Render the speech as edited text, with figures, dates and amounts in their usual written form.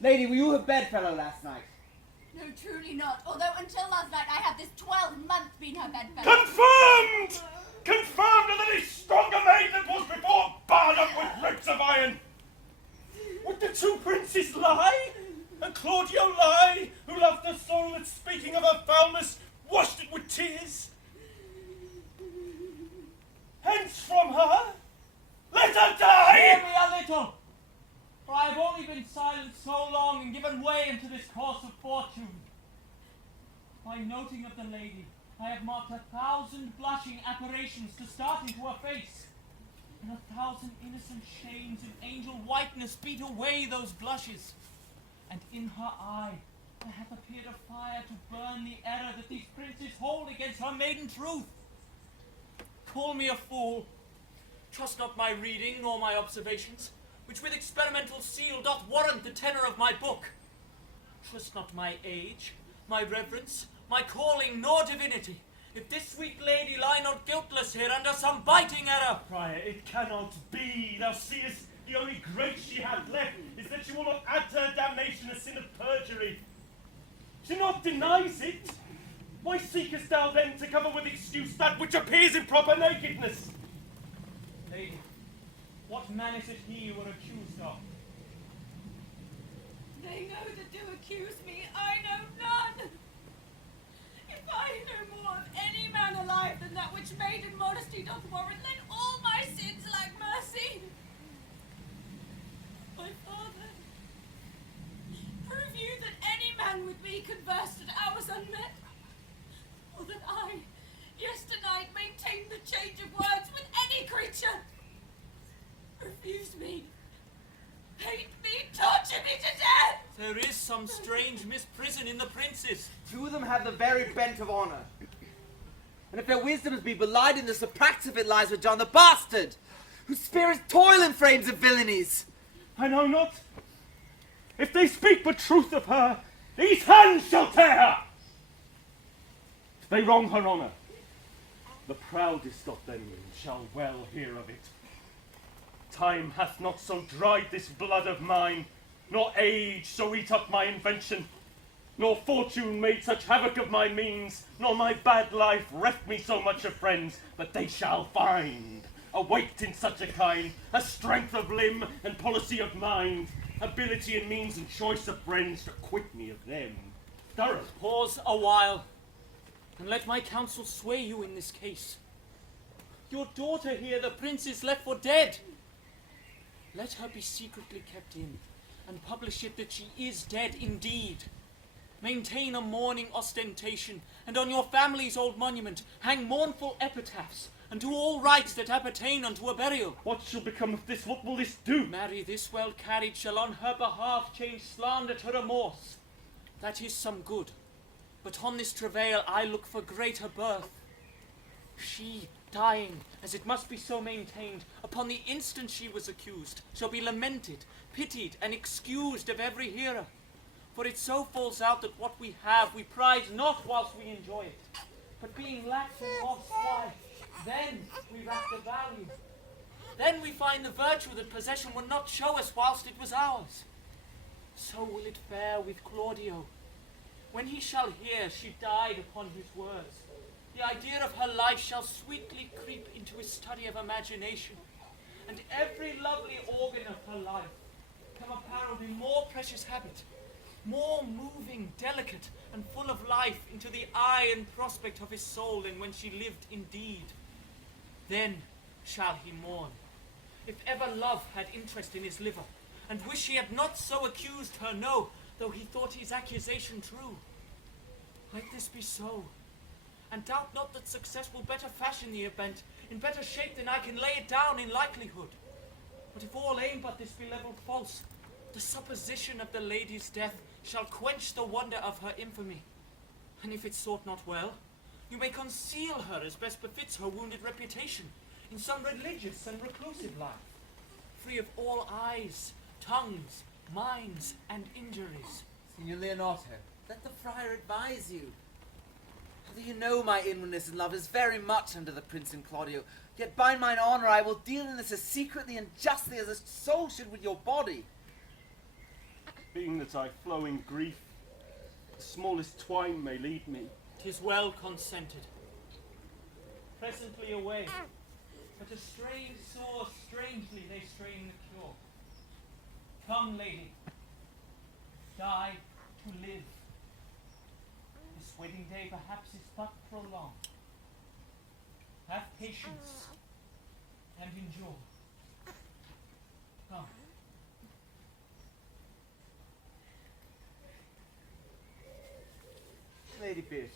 Lady, were you her bedfellow last night? No, truly not. Although until last night I have this 12 months been her bedfellow. Confirmed! Confirmed that is stronger maid than was before, barred up with ropes of iron. Would the two princes lie? And Claudio lie, who loved the soul that, speaking of her foulness, washed it with tears? Hence from her, let her die! Hear me a little, for I have only been silent so long and given way into this course of fortune. By noting of the lady, I have marked 1,000 blushing apparitions to start into her face, and 1,000 innocent shames in angel whiteness beat away those blushes. And in her eye there hath appeared a fire to burn the error that these princes hold against her maiden truth. Call me a fool. Trust not my reading nor my observations, which with experimental seal doth warrant the tenor of my book. Trust not my age, my reverence, my calling, nor divinity, if this sweet lady lie not guiltless here under some biting error. Friar, it cannot be. Thou seest, the only grace she hath left is that she will not add to her damnation a sin of perjury. She not denies it. Why seekest thou then to cover with excuse that which appears in proper nakedness? Lady, what man is it he you were accused of? They know that do accuse me, I know none. If I know more of any man alive than that which maiden modesty doth warrant, let all my sins lack mercy. My father, prove you that any man with me conversed at hours unmet, or that I, yesternight, maintained the change of words with any creature. Refuse me, hate me, torture me to death. There is some strange misprison in the princes. Two of them have the very bent of honor. And if their wisdoms be belied in this, the practice of it lies with John the bastard, whose spirits toil in frames of villainies. I know not. If they speak but truth of her, these hands shall tear her. If they wrong her honor, the proudest of them shall well hear of it. Time hath not so dried this blood of mine, nor age so eat up my invention, nor fortune made such havoc of my means, nor my bad life reft me so much of friends, but they shall find, awaked in such a kind, a strength of limb and policy of mind, ability and means and choice of friends to quit me of them. Thorough. Pause a while, and let my counsel sway you in this case. Your daughter here, the prince, is left for dead. Let her be secretly kept in, and publish it that she is dead indeed. Maintain a mourning ostentation, and on your family's old monument hang mournful epitaphs, and do all rites that appertain unto a burial. What shall become of this? What will this do? Marry, this well carried shall on her behalf change slander to remorse. That is some good, but on this travail I look for greater birth. She, dying, as it must be so maintained, upon the instant she was accused, shall be lamented, pitied, and excused of every hearer. For it so falls out that what we have we prize not whilst we enjoy it, but being lacked and lost, why, then we rack the value. Then we find the virtue that possession would not show us whilst it was ours. So will it fare with Claudio. When he shall hear she died upon his words, the idea of her life shall sweetly creep into his study of imagination, and every lovely organ of her life come apparelled in more precious habit, more moving, delicate, and full of life into the eye and prospect of his soul than when she lived indeed. Then shall he mourn, if ever love had interest in his liver, and wish he had not so accused her, no, though he thought his accusation true. Let this be so, and doubt not that success will better fashion the event, in better shape than I can lay it down in likelihood. But if all aim but this be levelled false, the supposition of the lady's death shall quench the wonder of her infamy. And if it sort not well, you may conceal her as best befits her wounded reputation, in some religious and reclusive life, free of all eyes, tongues, minds, and injuries. Signor Leonato, let the friar advise you. Although you know my inwardness and love is very much under the prince and Claudio, yet by mine honour I will deal in this as secretly and justly as a soul should with your body. being that I flow in grief, the smallest twine may lead me. 'Tis well consented. Presently away, but a strange sore strangely they strain the cure. Come, lady, die to live. This wedding day perhaps is but prolonged. Have patience and endure. Come. Lady Beatrice.